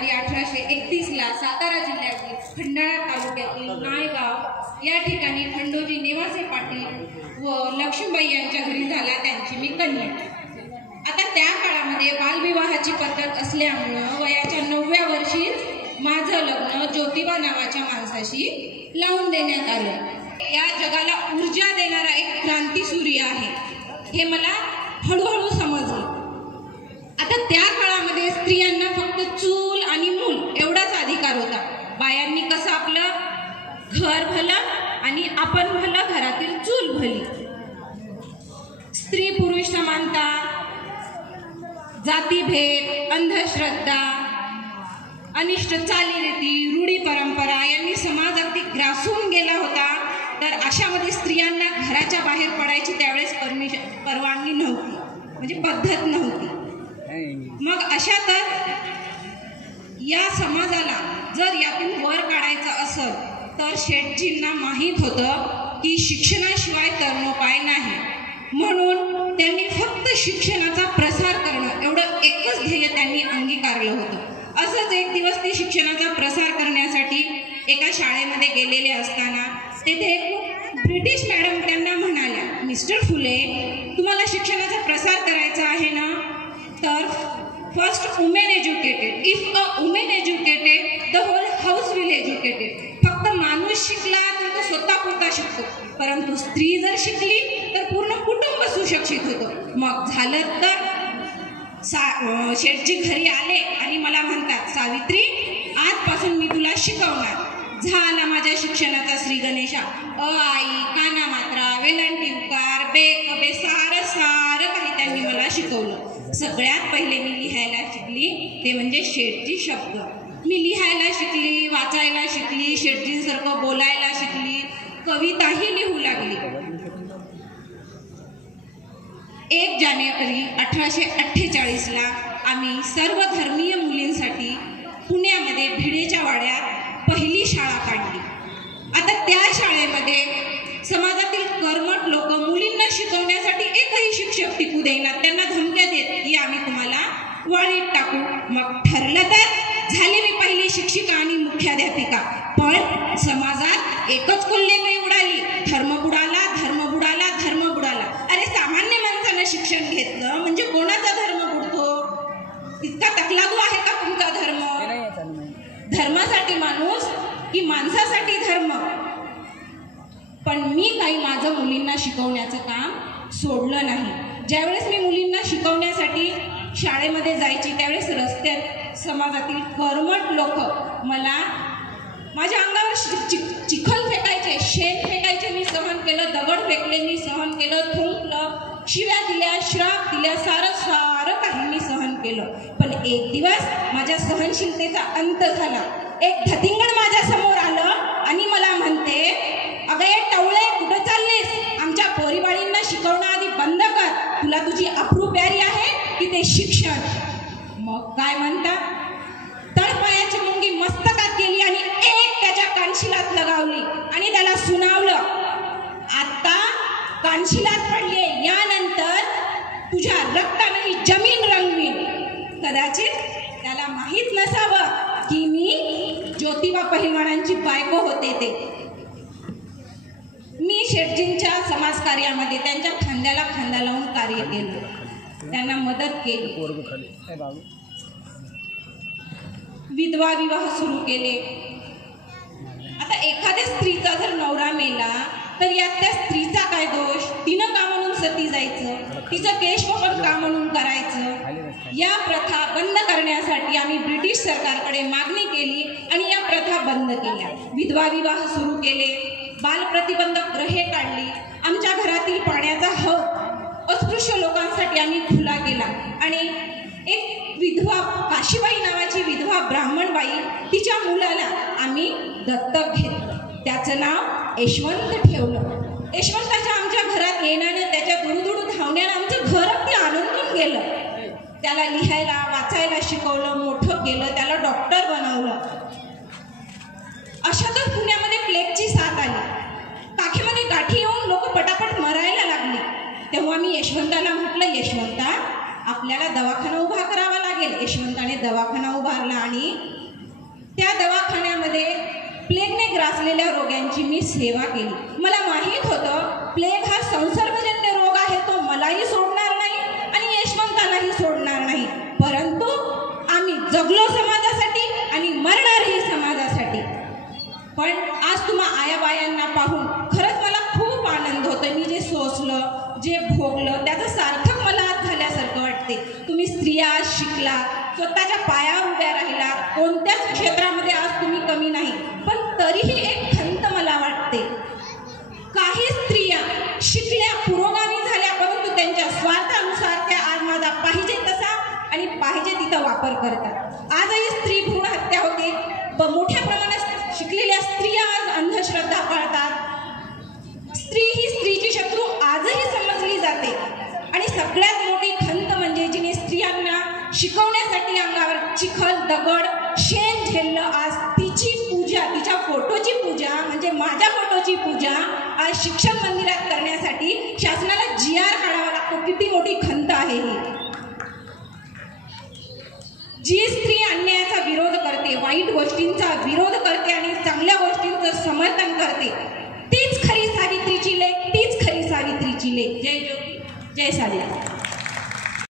जानेवारी 1831ला सातारा जिल्ह्यातील खंडाळा तालुक्यातील नायगाव या ठिकाणी खंडोजी नेवासे पाटील व लक्ष्मीबाई यांच्या घरी झाला त्यांची मी कन्या। आता त्या काळामध्ये बालविवाहाची पद्धत असल्यामुळं वयाच्या 9व्या वर्षीच माझं लग्न ज्योतिबा नावाच्या माणसाशी लावून देण्यात आलं। या जगाला ऊर्जा देणारा एक क्रांतीसूर्य आहे हे मला हळूहळू समजलं। आता त्या काळामध्ये स्त्रियांना फक्त चूल आणि मूल एवढाच अधिकार होता। बायांनी कसं आपलं घर भलं आणि आपण भलं, घरातील चूल भली। स्त्री पुरुष समानता, जातीभेद, अंधश्रद्धा, अनिष्ट चालीरीती, रूढी परंपरा यांनी समाज अगदी ग्रासून गेला होता। तर अशामध्ये स्त्रियांना घराच्या बाहेर पडायची त्यावेळेस परवानगी नव्हती, म्हणजे पद्धत नव्हती। मग अशातच या समाजाला जर यातून वर काढायचं असेल तर शेठजींना माहीत होतं की शिक्षणाशिवाय तरणोपाय नाही, म्हणून त्यांनी फक्त शिक्षणाचा प्रसार करणं एवढं एकच ध्येय त्यांनी अंगीकारलं होतं। असंच एक दिवस ते शिक्षणाचा प्रसार करण्यासाठी एका शाळेमध्ये गेलेले असताना तिथे एक ब्रिटिश मॅडम त्यांना म्हणाल्या, मिस्टर फुले, तुम्हाला शिक्षणाचा प्रसार करायचा आहे ना, तर first women educated, if a women educated the whole house will educated. फक्त माणूस शिकला तर तो स्वतःपुरता शिकतो, परंतु स्त्री जर शिकली तर पूर्ण कुटुंब सुशिक्षित होतं। मग झालं तर शेठजी घरी आले आणि मला म्हणतात, सावित्री, आजपासून मी तुला शिकवणार। झाला माझ्या शिक्षणाचा श्री गणेशा। अ आई, काना मात्रा, वेलांटी उकार, बे कबे सारं सारं काही त्यांनी मला शिकवलं। सगळ्यात पहिले मी लिहायला शिकली ते म्हणजे शेठजी शब्द। मी लिहायला शिकली, वाचायला शिकली, शेठजींसारखं बोलायला शिकली, कविताही लिहू लागली। 1 जानेवारी 1848ला आम्ही सर्व धर्मीय मुलींसाठी पुण्यामध्ये भिडेच्या वाड्यात पहिली शाळा काढली। आता त्या शाळेमध्ये समाजातील कर्मठ लोक मुलींना शिकवण्यासाठी एकही शिक्षक टिकू देईनात, त्यांना धमक्या देत की आम्ही तुम्हाला वाळीत टाकू। मग ठरलं तर झाले मी पहिली शिक्षिका आणि मुख्याध्यापिका। पण समाजात एकच कुल्लेबी उडाली, धर्म बुडाला, धर्म बुडाला, धर्म बुडाला। अरे सामान्य माणसानं शिक्षण घेतलं म्हणजे कोणाचा धर्म बुडतो? इतका तकलादू आहे का तुमचा धर्म? धर्मासाठी माणूस की माणसासाठी धर्म? पण मी काही माझं मुलींना शिकवण्याचं काम सोडलं नाही। ज्यावेळेस मी मुलींना शिकवण्यासाठी शाळेमध्ये जायची त्यावेळेस रस्त्यात समाजातील कर्मठ लोक मला माझ्या अंगावर चिखल फेकायचे, शेण फेकायचे, मी सहन केलं, दगड फेकले मी सहन केलं, थुंकलं, शिव्या दिल्या, श्राप दिल्या, सारं सारं काही मी सहन केलं। पण एक दिवस माझ्या सहनशीलतेचा अंत झाला। एक धतिंगड माझ्या समोर आलं आणि मला म्हणते, अगं ये टवळे, कुठं चाललीस? आमच्या पोरीबाळींना शिकवणं आधी बंद कर, तुला तुझी अप्रू प्यारी आहे की ते शिक्षण? मग काय म्हणता, तळपायाची मुंगी मस्तकात गेली आणि एक त्याच्या कानशिलात लगावली आणि त्याला सुनावलं, आता कानशिलात पडले, यानंतर तुझ्या रक्ताने ही जमीन रंगवीन। कदाचित त्याला माहीत नसावं की मी ज्योतिबा पहिलवानांची बायको होते ते। मी शेठजींच्या समाजकार्यामध्ये त्यांच्या खांद्याला खांदा लावून कार्य केलं, त्यांना मदत केली, विधवा विवाह सुरू केले। आता एखाद्या स्त्रीचा जर नवरा मेला तर यात त्या स्त्रीचा काय दोष? तिनं का म्हणून सती जायचं? तिचं केशवपन का म्हणून करायचं? या प्रथा बंद करण्यासाठी आम्ही ब्रिटिश सरकारकडे मागणी केली आणि या प्रथा बंद केल्या। विधवा विवाह सुरू केले, बालप्रतिबंधक ग्रहे काढली, आमच्या घरातील पाण्याचा हौद अस्पृश्य लोकांसाठी आम्ही खुला केला आणि एक विधवा काशीबाई नावाची विधवा ब्राह्मणबाई, तिच्या मुलाला आम्ही दत्तक घेतलं, त्याचं नाव यशवंत ठेवलं। यशवंताच्या आमच्या घरात येण्यानं, त्याच्या दुडुदुडू धावण्यानं आमचं घर अगदी आनंदून गेलं। त्याला लिहायला वाचायला शिकवलं, मोठं केलं, त्याला डॉक्टर बनवलं। अशातच पुण्यामध्ये प्लेगची साथ आली, काखेमध्ये गाठी येऊन लोक पटापट मरायला लागली। तेव्हा मी यशवंताला म्हटलं, यशवंता, आपल्याला दवाखाना उभा करावा लागेल। लागेल यशवंताने दवाखाना उभारला आणि त्या दवाखान्यामध्ये प्लेगने ग्रासलेल्या रोग्यांची मी सेवा केली. मला माहीत होतं प्लेग हा संसर्गजन्य रोग आहे, तो मलाही सोडणार नाही आणि यशवंतालाही सोडणार नाही. परंतु आम्ही जगलो समाजासाठी आणि मरणारही समाजासाठी. पण आज तुम्हा आयाबायांना पाहून खरंच मला खूप आनंद होतो. मी जे सोसलं, जे भोगलं, त्याचं सार्थक मला आज झाल्यासारखं वाटते. तुम्ही स्त्रिया शिकला, स्वतःच्या पायावर उभ्या राहिला, कोणत्याच क्षेत्रामध्ये आज तुम्ही कमी नाही. पण तरीही एक खंत मला वाटते, काही स्त्रिया शिकल्या, पुरोगामी झाल्या, परंतु त्यांच्या स्वार्थानुसार त्या आज माझा पाहिजे तसा आणि पाहिजे तिथं वापर करतात. आजही स्त्री भ्रूण हत्या होते. मोठ्या प्रमाणात शिकलेल्या स्त्रिया आज अंधश्रद्धा पाळतात. स्त्री ही स्त्रीची शत्रू आजही समजली जाते. आणि सगळ्यात मोठी खंत म्हणजे जिने स्त्रियांना शिकवण्यासाठी अंगावर चिखल, दगड, शेण झेललं, आज तिची पूजा, तिच्या फोटोची पूजा म्हणजे माझ्या फोटोची पूजा आज शिक्षण मंदिरात करण्यासाठी शासनाला GR काढावा लागतो. किती मोठी खंत आहे ही. जी स्त्री अन्यायाचा विरोध करते, वाईट गोष्टींचा विरोध करते आणि चांगल्या गोष्टींचं समर्थन करते, तीच खरी सावित्रीची लेक, तीच खरी सावित्रीची लेक. जय ज्योती, जय सावित्री.